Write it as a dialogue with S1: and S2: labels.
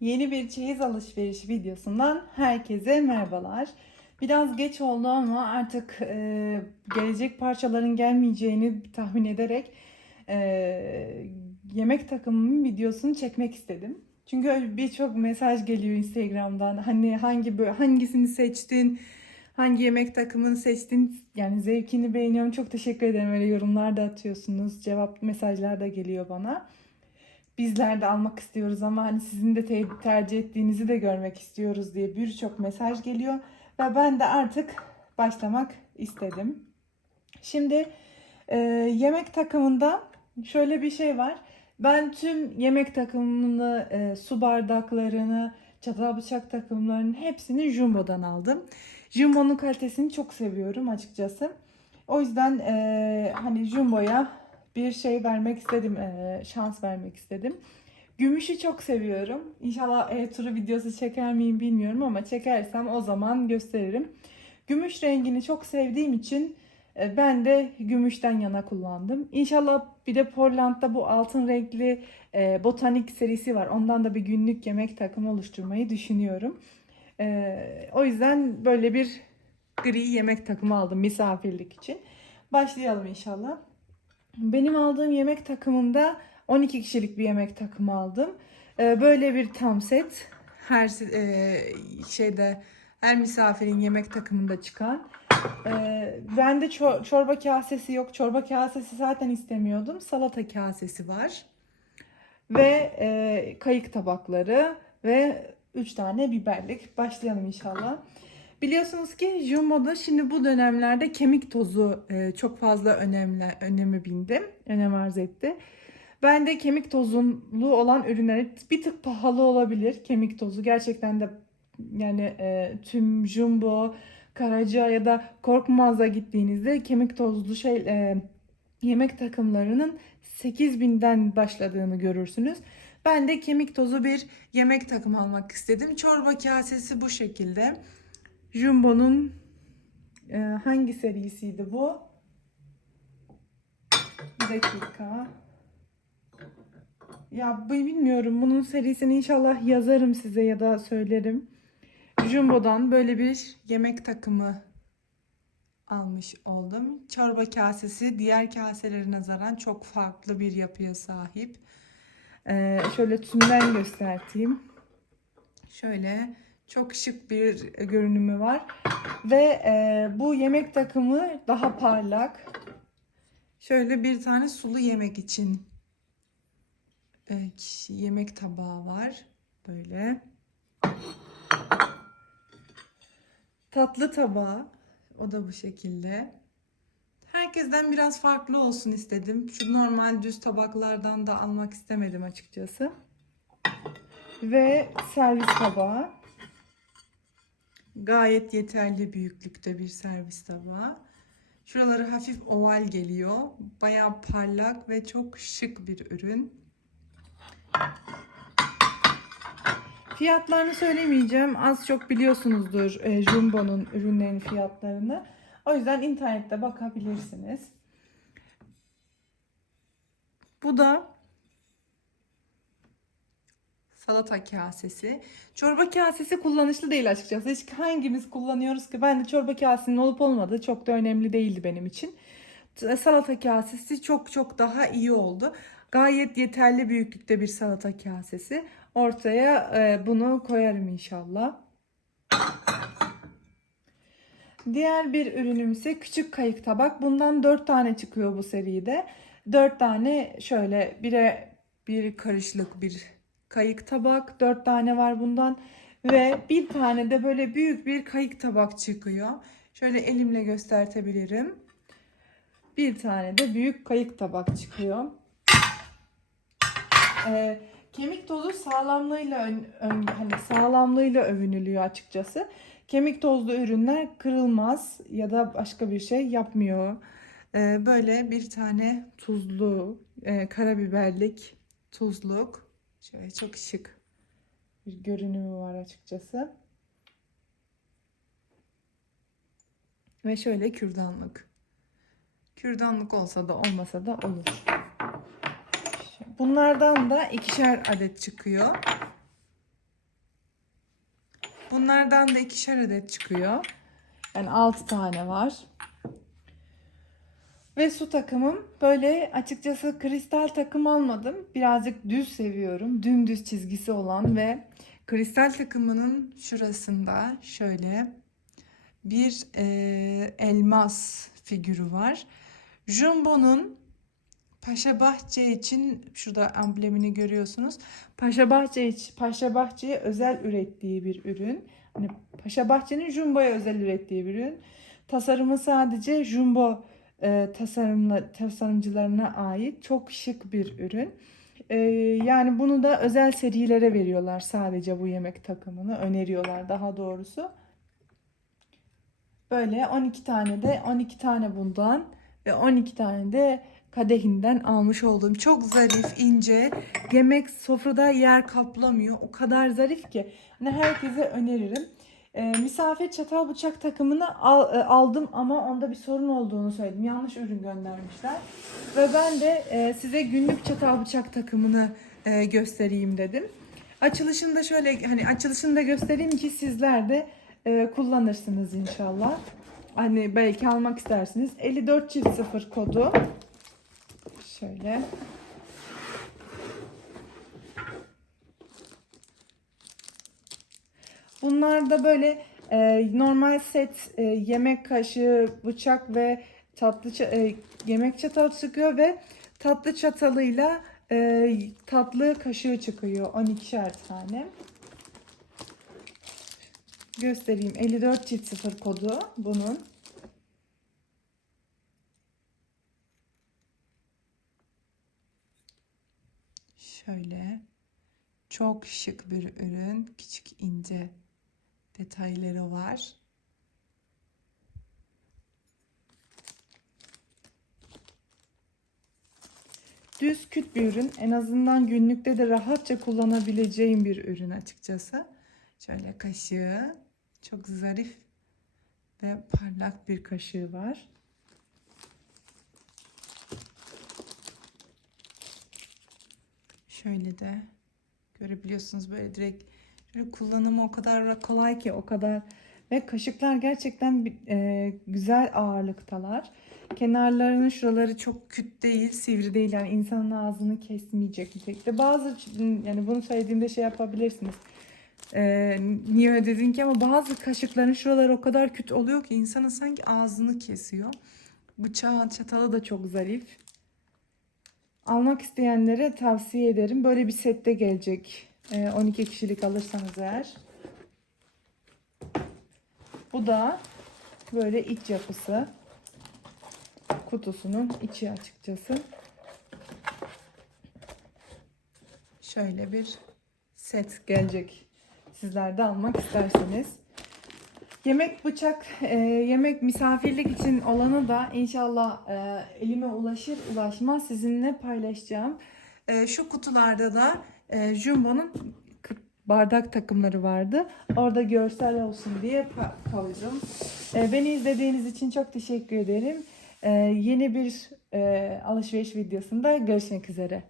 S1: Yeni bir çeyiz alışveriş videosundan herkese merhabalar. Biraz geç oldu ama artık e, gelecek parçaların gelmeyeceğini tahmin ederek e, yemek takımının videosunu çekmek istedim. Çünkü birçok mesaj geliyor Instagram'dan. Hani hangi hangisini seçtin? Hangi yemek takımını seçtin? Yani zevkini beğeniyorum. Çok teşekkür ederim. Öyle yorumlar da atıyorsunuz. Cevap mesajlar da geliyor bana bizler de almak istiyoruz ama hani sizin de te- tercih ettiğinizi de görmek istiyoruz diye birçok mesaj geliyor ve ben de artık başlamak istedim. Şimdi e, yemek takımında şöyle bir şey var. Ben tüm yemek takımını, e, su bardaklarını, çatal bıçak takımlarının hepsini Jumbo'dan aldım. Jumbo'nun kalitesini çok seviyorum açıkçası. O yüzden e, hani Jumbo'ya bir şey vermek istedim, eee, şans vermek istedim. Gümüşü çok seviyorum. İnşallah e-turu videosu çeker miyim bilmiyorum ama çekersem o zaman gösteririm. Gümüş rengini çok sevdiğim için e, ben de gümüşten yana kullandım. İnşallah bir de Portland'da bu altın renkli e, botanik serisi var. Ondan da bir günlük yemek takımı oluşturmayı düşünüyorum. E, o yüzden böyle bir gri yemek takımı aldım misafirlik için. Başlayalım inşallah. Benim aldığım yemek takımında 12 kişilik bir yemek takımı aldım. Ee, Böyle bir tam set. Her e, şeyde her misafirin yemek takımında çıkan. Ee, Bende çor- çorba kasesi yok. Çorba kasesi zaten istemiyordum. Salata kasesi var. Ve e, kayık tabakları ve 3 tane biberlik. Başlayalım inşallah. Biliyorsunuz ki Jumbo'da şimdi bu dönemlerde kemik tozu e, çok fazla önemli önemi bindi, önem arz etti. Ben de kemik tozlu olan ürünler bir tık pahalı olabilir kemik tozu. Gerçekten de yani e, tüm Jumbo, Karaca ya da Korkmaz'a gittiğinizde kemik tozlu şey e, yemek takımlarının 8000'den başladığını görürsünüz. Ben de kemik tozu bir yemek takımı almak istedim. Çorba kasesi bu şekilde. Jumbo'nun e, hangi serisiydi bu? Bir dakika. Ya bilmiyorum. Bunun serisini inşallah yazarım size ya da söylerim. Jumbo'dan böyle bir yemek takımı almış oldum. Çorba kasesi diğer kaselere nazaran çok farklı bir yapıya sahip. Ee, şöyle tümden göstereyim. Şöyle çok şık bir görünümü var. Ve e, bu yemek takımı daha parlak. Şöyle bir tane sulu yemek için e, yemek tabağı var. Böyle. Tatlı tabağı. O da bu şekilde. Herkesten biraz farklı olsun istedim. Şu normal düz tabaklardan da almak istemedim açıkçası. Ve servis tabağı. Gayet yeterli büyüklükte bir servis tabağı. Şuraları hafif oval geliyor. Bayağı parlak ve çok şık bir ürün. Fiyatlarını söylemeyeceğim. Az çok biliyorsunuzdur e, Jumbo'nun ürünlerin fiyatlarını. O yüzden internette bakabilirsiniz. Bu da salata kasesi. Çorba kasesi kullanışlı değil açıkçası. Hiç hangimiz kullanıyoruz ki? Ben de çorba kasesinin olup olmadığı çok da önemli değildi benim için. Salata kasesi çok çok daha iyi oldu. Gayet yeterli büyüklükte bir salata kasesi. Ortaya e, bunu koyarım inşallah. Diğer bir ürünüm ise küçük kayık tabak. Bundan 4 tane çıkıyor bu seride. 4 tane şöyle bire bir karışlık bir kayık tabak. 4 tane var bundan. Ve bir tane de böyle büyük bir kayık tabak çıkıyor. Şöyle elimle göstertebilirim. Bir tane de büyük kayık tabak çıkıyor. Ee, kemik tozu sağlamlığıyla ön, ön- hani sağlamlığıyla övünülüyor açıkçası. Kemik tozlu ürünler kırılmaz ya da başka bir şey yapmıyor. Ee, böyle bir tane tuzlu, e, karabiberlik tuzluk. Şöyle çok şık bir görünümü var açıkçası. Ve şöyle kürdanlık. Kürdanlık olsa da olmasa da olur. Bunlardan da ikişer adet çıkıyor. Bunlardan da ikişer adet çıkıyor. Yani 6 tane var. Ve su takımım böyle açıkçası kristal takım almadım. Birazcık düz seviyorum. Dümdüz çizgisi olan ve kristal takımının şurasında şöyle bir e, elmas figürü var. Jumbo'nun Paşa Bahçe için şurada amblemini görüyorsunuz. Paşa Bahçe için Paşa Bahçe'ye özel ürettiği bir ürün. Hani Paşa Bahçe'nin Jumbo'ya özel ürettiği bir ürün. Tasarımı sadece Jumbo e, tasarımla, tasarımcılarına ait çok şık bir ürün. E, yani bunu da özel serilere veriyorlar sadece bu yemek takımını öneriyorlar daha doğrusu. Böyle 12 tane de 12 tane bundan ve 12 tane de kadehinden almış olduğum çok zarif ince yemek sofrada yer kaplamıyor o kadar zarif ki hani herkese öneririm. E, misafir çatal bıçak takımını al, e, aldım ama onda bir sorun olduğunu söyledim. Yanlış ürün göndermişler. Ve ben de e, size günlük çatal bıçak takımını e, göstereyim dedim. Açılışını da şöyle hani açılışını da göstereyim ki sizler de e, kullanırsınız inşallah. Hani belki almak istersiniz. 54 çift 0 kodu. Şöyle. Bunlar da böyle e, normal set e, yemek kaşığı, bıçak ve tatlı e, yemek çatalı çıkıyor ve tatlı çatalıyla e, tatlı kaşığı çıkıyor 12'şer tane. Göstereyim 54 çift 0 kodu bunun. Şöyle çok şık bir ürün. Küçük ince detayları var. Düz küt bir ürün. En azından günlükte de rahatça kullanabileceğim bir ürün açıkçası. Şöyle kaşığı. Çok zarif ve parlak bir kaşığı var. Şöyle de görebiliyorsunuz böyle direkt şöyle kullanımı o kadar kolay ki o kadar ve kaşıklar gerçekten e, güzel ağırlıktalar. Kenarlarının şuraları çok küt değil, sivri değil yani insanın ağzını kesmeyecek nitelikte. Bazı yani bunu söylediğimde şey yapabilirsiniz. E, niye öyle dedin ki ama bazı kaşıkların şuraları o kadar küt oluyor ki insanın sanki ağzını kesiyor. Bıçağı, çatalı da çok zarif. Almak isteyenlere tavsiye ederim. Böyle bir sette gelecek. Ee, 12 kişilik alırsanız eğer. Bu da böyle iç yapısı. Kutusunun içi açıkçası. Şöyle bir set gelecek. Sizler de almak isterseniz. Yemek bıçak, e, yemek misafirlik için olanı da inşallah e, elime ulaşır ulaşmaz sizinle paylaşacağım. E, şu kutularda da e, Jumbo'nun bardak takımları vardı. Orada görsel olsun diye koydum. E, beni izlediğiniz için çok teşekkür ederim. E, yeni bir e, alışveriş videosunda görüşmek üzere.